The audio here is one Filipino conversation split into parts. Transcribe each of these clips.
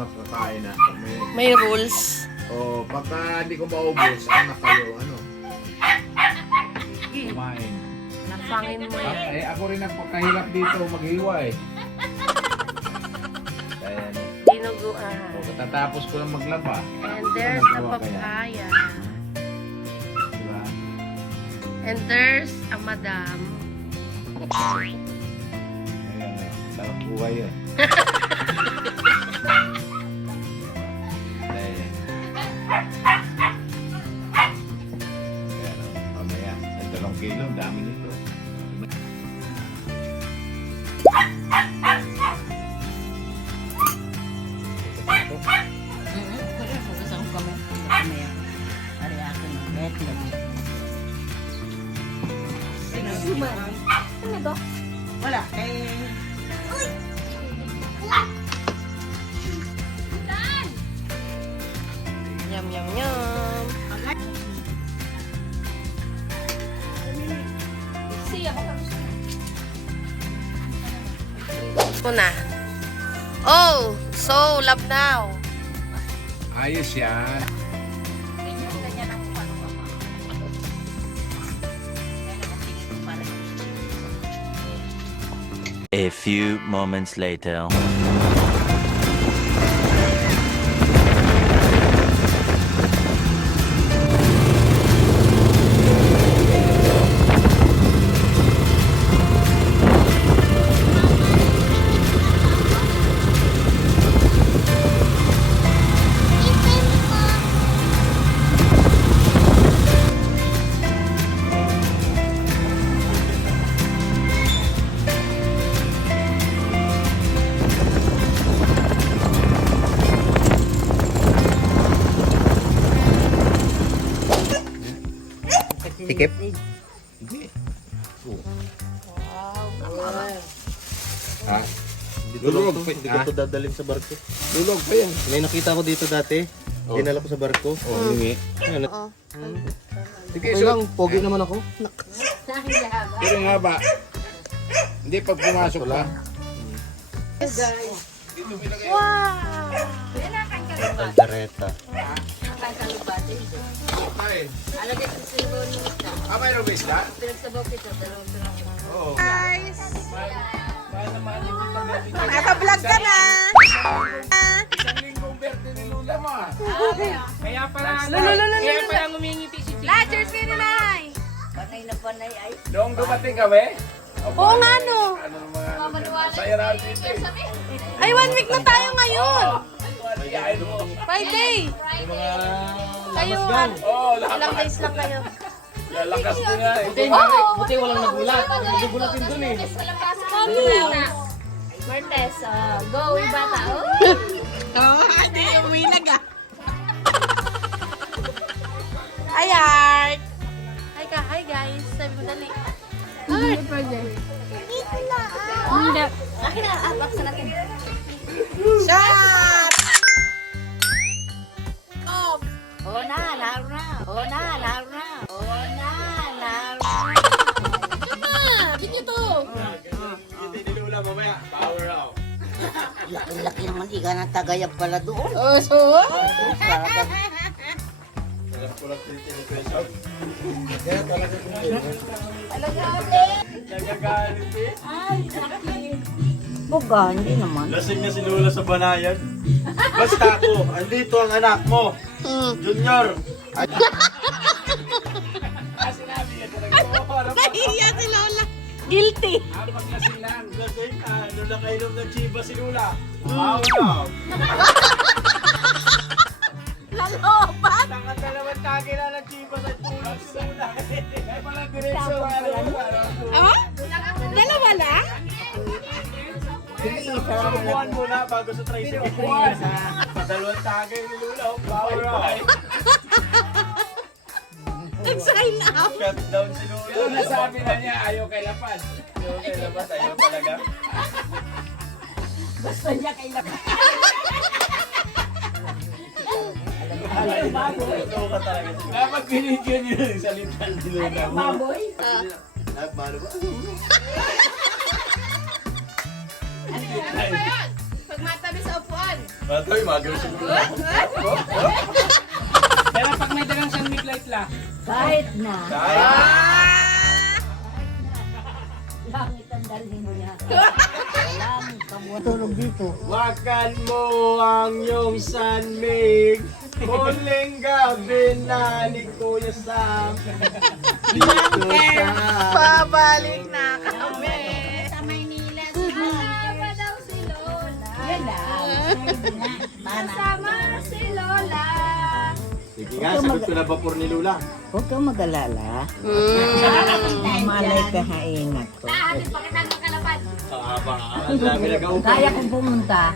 nakakain na. May rules. O, pagka hindi ko maubos, anak kayo, ano? Kumain. Napangin mo yan. Eh, ako rin ang pagkahirap dito, maghiwa eh. Ayan. Dinuguan. O, katatapos ko lang maglaba. And there's a papaya. Diba? And there's a madam. Ayan, sarap buhay eh. Ayan. Ayan, mamaya. Sa 2 kilo, dami nito. Wala, Yum, yum, yum. Ito na. Oh, so love now. Ayos yan. A few moments later. Tikip? Ha? Lulog. Hindi ko ito dadalhin sa barko. Lulog pa yan. May nakita ko dito dati. Dinala ko sa barko. Oh, hingi. Ano? Sige, Okay lang, pogi naman ako. pero nga ba? Hindi, pag pumasok ka. Kaldereta. Ay. Ah, mayroon ba isda? Oo. naka-vlog ka na. Isang linggong berte ni Lula mo ah. Kaya pala ngumingiti si Tito. Ladger, pinanay. Noong dumating kami, Oo nga no. ano mga sayara dito eh. Ay, 1 week na tayo ngayon. Ayain mo. Friday. Kayo, Oo, ilang days lang kayo. lalakas ko nga eh. Buti walang nagulat. Nagugulatin dun eh. Martes, go, bata. Oo, hindi umilag ah. Hi, Art. Hi ka, hi guys. Sabi mo dali. Art. Hindi. Akin na, baksan natin. Shot! Oh na, laro na. Oh na, laro na. Oh na, laro na. Laki-laki naman, iga ng tagayab pala doon. Oh, so? Buga, hindi naman. Lasing na si Lula sa banayan. Basta ako, andito ang anak mo. Junior. Nahiya si Lola. Guilty. Lasing, ano lang kayo ng chiba si Lula. Wow. Lalobat. Tangan na naman tagi na ng chiba sa Lula. Ay, pala diretso. Oh? Dalawa lang? Subuhan muna bago sa tricycle. Padalawang tagay ni Lula. Power up. Nag-sign up. Shut down si Lula. Yung nasabi na niya, ayaw kay lapad. Ayaw kay labas, ayaw talaga. Gusto niya kay Labat. Ito ka talaga. Dapat binigyan niyo ng salita ni Lula mo. Baboy? Balo ba? Pag matabi sa upuan. Matoy, mag-aggressive ko. Pero pag may dalang siyang midlight la. Kahit na. Langit ang dalhin mo niya. Walang kabuhat. Tulog dito. Wakan mo ang iyong sanmig. Muling gabi na ni Kuya Sam. Dito sa... Pabalik na kami. Sa Maynila. Sama daw si Lola. Yan daw. Kasama si Lola. Sige nga, sagot ko na vapor ni Lula. Huwag kang mag-alala. Malay ka haingat ko. Lahat pa kita ng kalaban. Ang dami nag-aupo. Kaya kong pumunta.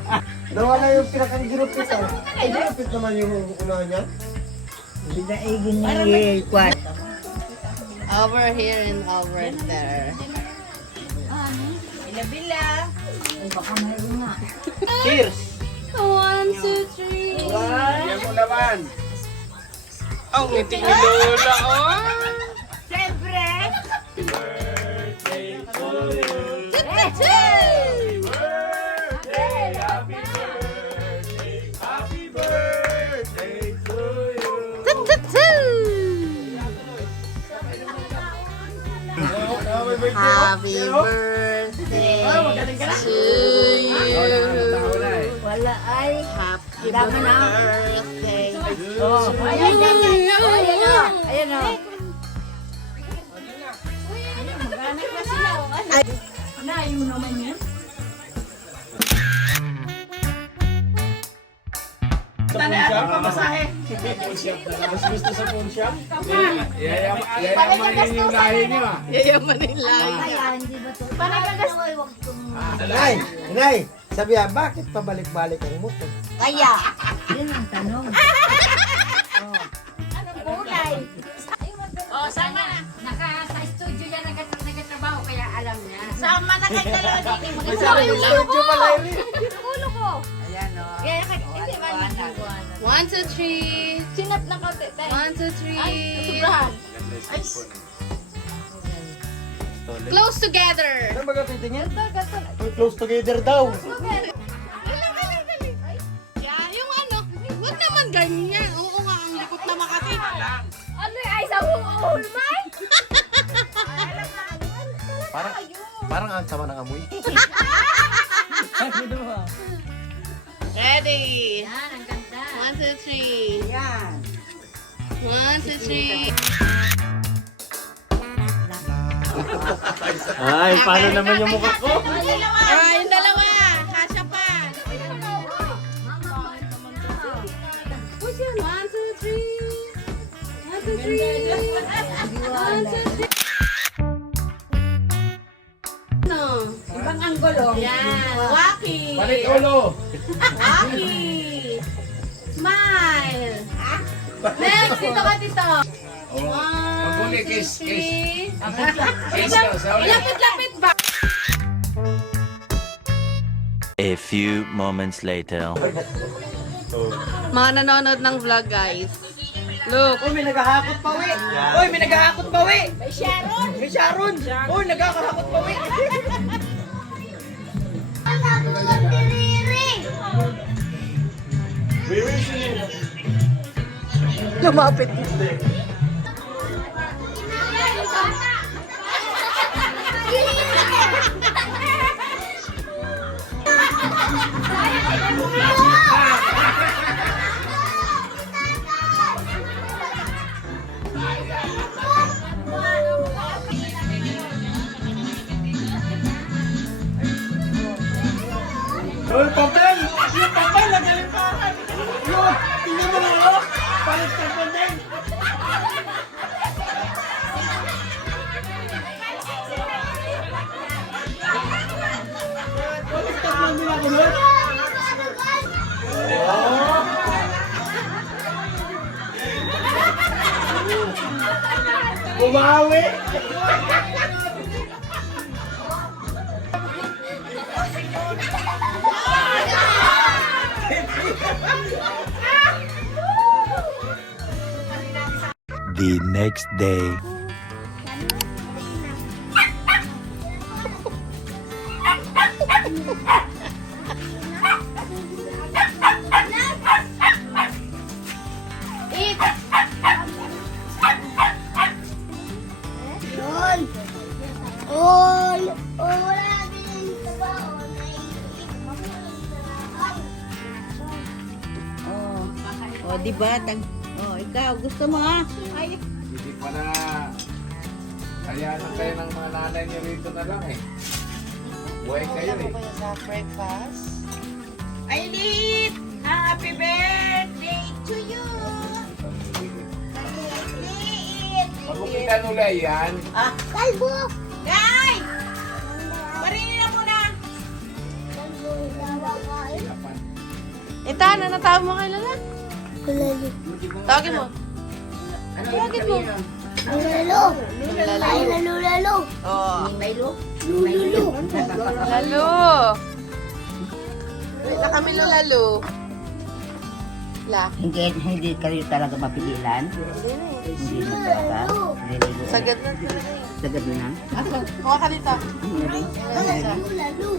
Nawala yung pinakang-girupit ah. Ay, girupit naman yung unahan niya. Hindi na igin niya kwan. Over here and over there. Bila-bila. Ay, baka mayroon nga. Cheers! 1, 2, 3. Yan mo naman. Ang ngiti ni Lola, oh! Siyempre. Happy birthday to you. Wala ay. Happy Dami na. birthday. Oh, ayan, ayan, ayan. Oh, ayan o. Ayan o. Maghanap na sila. Nayo naman yan. Mas gusto sa phone shop? Yayamanin yung lahi niyo ah. Yayamanin lang. Kaya hindi ba ito? Huwag kong... Inay! Inay! Sabihan, bakit pabalik-balik ang motor? Kaya. Yun ang tanong. Oh, sama na. Sa studio yan nagtatrabaho kaya alam niya. Sama na kayo dalawa din. May sarili studio pala yun eh. Ulo ko. Kaya hindi man. 1, 2, 3. Sinap na konti. 1, 2, 3. Sobrahan. Close together. Ano ba titingin? Close together daw. Yeah, yung ano, huwag naman ganyan. Oo nga, ang likot na makati. Ano yung ay sa hulmay? Parang ang sama ng amoy. Ready? Yan, ang ganda. 1, 2, 3. Yan. 1, 2, 3. Ay, paano naman yung mukha ko? Ah, yung dalawa. Kasya pa. 1, 2, 3. 1, 2, 3. 1, 2, 3. No. Ibang anggulo. Yan. Waki. Balik ulo. Waki. Smile. Next, dito ka dito. Maguli, 1, 2, kiss, 3. Kiss ka sa ulit. Lapit-lapit ba? A few moments later. Mga nanonood ng vlog, guys. Look. Uy, may naghahakot pa uwi! Uy, may naghahakot pa uwi! May Sharon! May Sharon! Uy, naghahakot pa uwi! Lumapit. Uy, papel! Yung papel, nagalimpakan! Yun! Tingnan mo na ako! Palit ka pa din! Palit ka pa din ako nun! Bumawi! The next day. O, di ba? Ikaw, gusto mo ha? Ay, Hindi pa na... Kaya na kayo ng mga nanay niyo rito na lang eh. Buhay kayo eh. sa breakfast? Aileen! Happy birthday to you! Pag-upitan nila yan, Kalbo! Guys! Paringin na muna! Ita, ano natawag mo kay Lola? Tawagin mo. Tawagin mo. Lalo. Oh. Lulu. Lalo. Na kami Lalo. La. Hindi kayo talaga mapigilan? Hindi na talaga? Hindi. Sagad na talaga eh. Sagad na? Kuha ka dito. Lalo.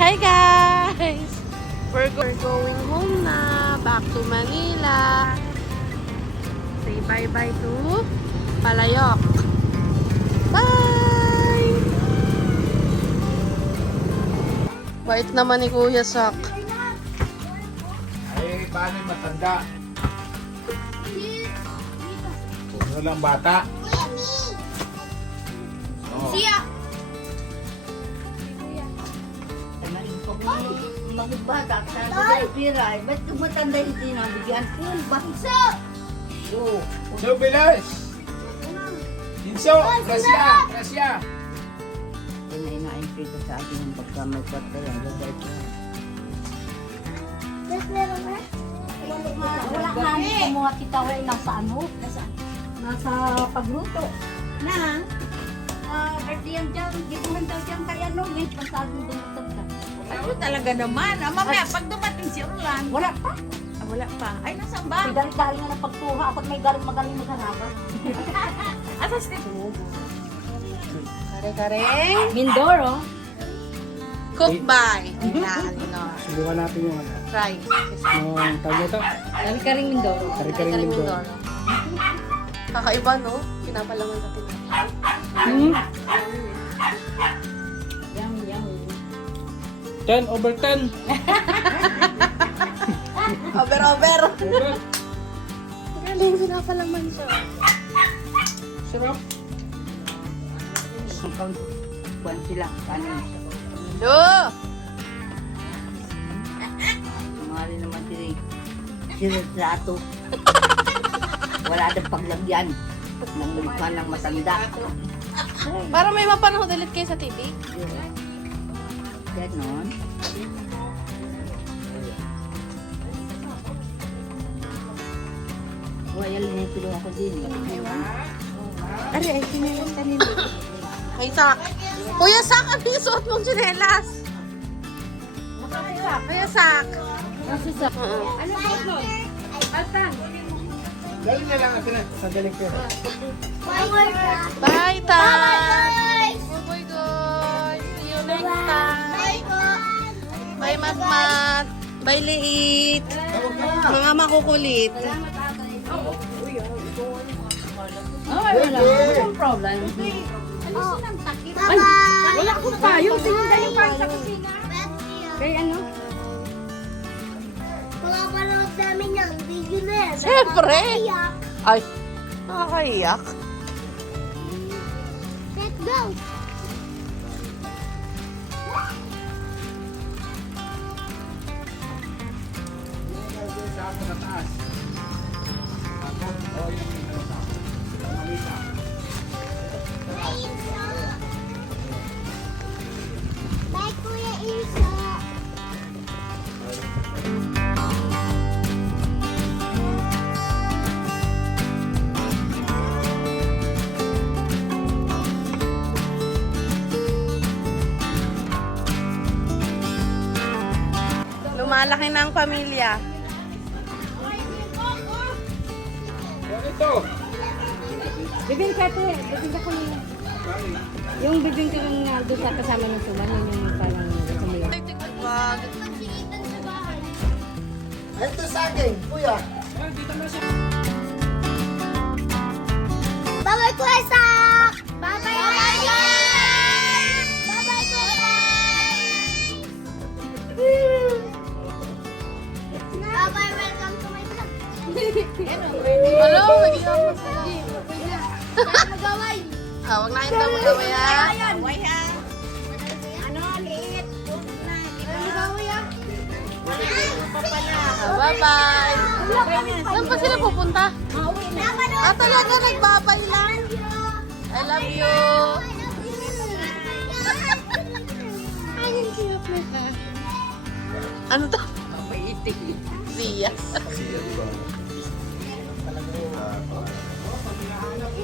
Hi guys! We're going home na. Back to Manila. Say bye-bye to Palayok. Bye! Bait naman ni Kuya Sak. ay paano yung matanda? Ano lang bata? Oh. Magbata, sabi ko pira, ba't kung matanda hindi nabigyan? Kung bansa! So, Bilas! Inso! Gracia! Yan na inaintay ko sa akin yung pagka may kwarta yan. Gagay ko. Wala nga kumuha kita wala nasa ano? Nasa pagluto. Na, birthday yan dyan. Di ko man daw dyan kaya no. Ngayon pasagong dumutag ka. Ano talaga naman? Mamaya, pag dumating si Roland. Wala pa. Wala pa. Ay, nasaan ba? May galing-galing nga ng pagtuha. Ako't may galing-magaling maghanapin. Asa si Tito? Kare-kare. Mindoro. Cook by Nalino. Subukan natin yung ano. Fry. Ang tawag nito. Dami ka rin Mindoro. Kari-karing Kare-kare lindor. Mindoro. Kakaiba no? Pinapalaman natin. Yummy, yummy. 10/10. Over. Galing, pinapalaman siya. Sarap. Mukhang buwan sila. Kanin. Do! Sumali naman si Retrato. Wala na paglagyan. Ng mukha ng matanda. Para may mapanood ulit kayo sa TV. Ganon. Royal na yung pinuha ko din. Ari, ay sinelas kanina. Ay, Sak. Kuya Sak, ano yung suot mong sinelas? Kuya Sak. Kasi sa... Ano ba mo? Altan. Galing na lang natin. Sandali ko. Bye, Tan. Bye, guys. See you next time. Bye, Matmat. Bye, Liit. Mga makukulit. Walang problem. Ay, wala akong payong. Sinundan yung payong sa kusina. Kaya ano? Makapanood namin yung video na yan. Siyempre. Ay, nakakaiyak. Let's go! Sa ako sa taas. Ako, o yung sa ako. Malita. Bye, Kuya Isa! Lumalaki na ang pamilya. Ano ito? Bibing ka ito eh. Bibing ka ko nila. Yung bibing ka nga doon sa kasama ng suman. Yun yung parang sumila. Ito sa akin, kuya. Bye-bye, Kuya Sak! Bye-bye, Kuya Sak! Bye-bye, Kuya Sak! Bye-bye, welcome to my vlog. Hello, nag-iwan mo sa Magaway! Huwag na ito magaway ha. Ano, liit. Magaway ah. Bye-bye. Saan pa sila pupunta? Talaga nagbabay lang. I love you. Ano to? Siya.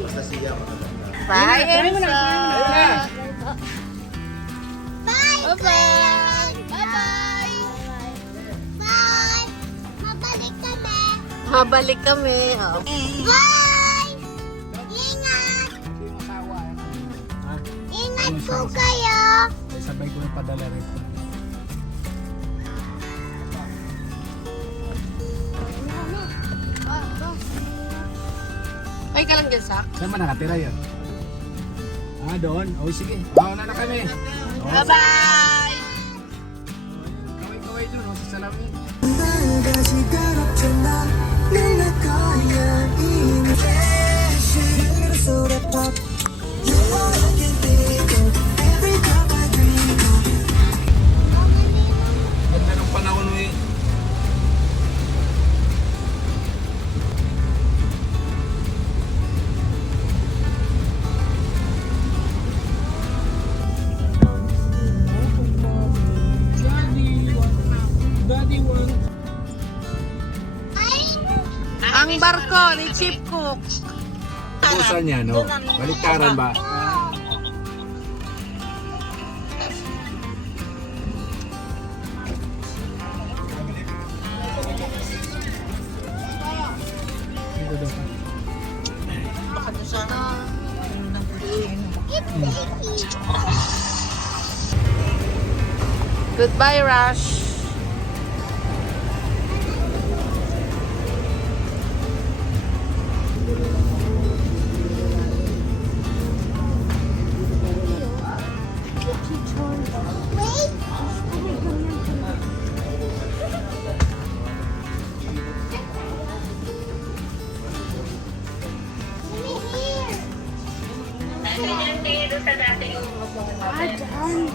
Basta siya Bye, Elsa. Bye! Bye-bye. Bye-bye! Bye! Mabalik kami! Mabalik kami. Oh. Bye! Ingat! Ingat po kayo! Sabay ko na padala rin. Ay ka lang dyan, Sak. Saan ba nakatira yun? Doon? O sige. Na kami. Bye-bye. Kaway-kaway doon, sa salamin. Ganda ng panahon mo eh. Ang barko ni Chief Cook. Pusa niya, no? Baliktaran ba? Baka doon sa... Goodbye, Rush.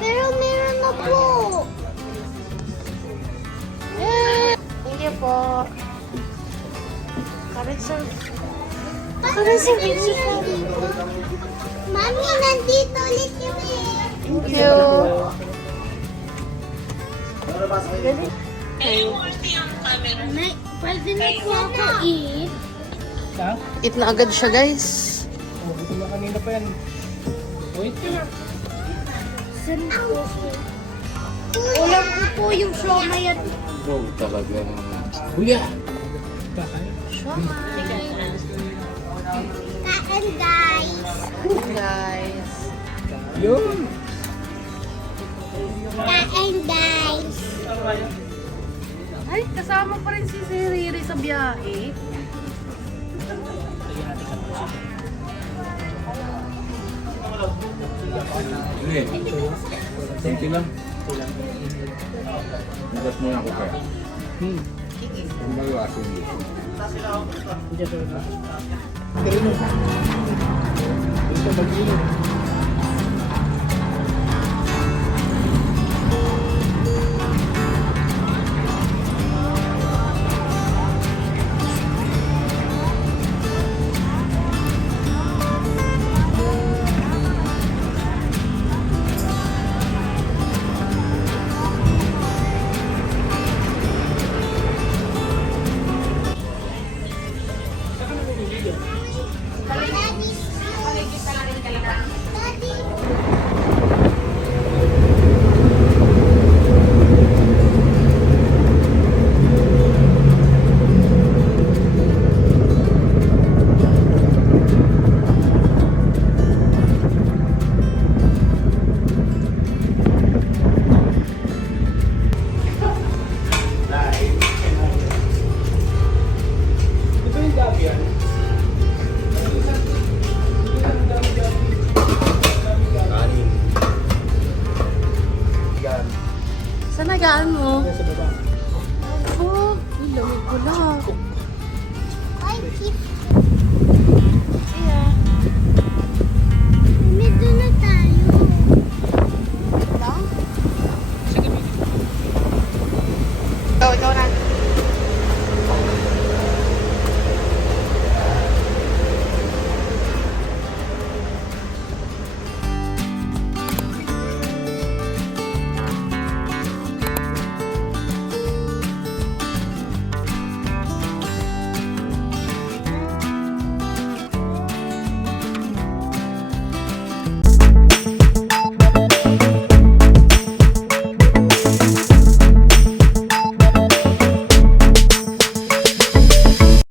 Pero meron na po! Thank you po. Correct, sir. Mami, nandito ulit yung Thank you. Pwede na po ako eat. Eat na agad siya, guys. Kanina pa yan. Wait. Saan po? Ulam ko po yung siomay at Wow, talaga. Kuya! kain, guys. Guys. Yun! Kain, guys. Ay, kasama pa rin si Riri sa biyahe. Sige. Kunti lang. Nagas mo na ako kaya. Kung magawa ko dito. Ito mag-inom.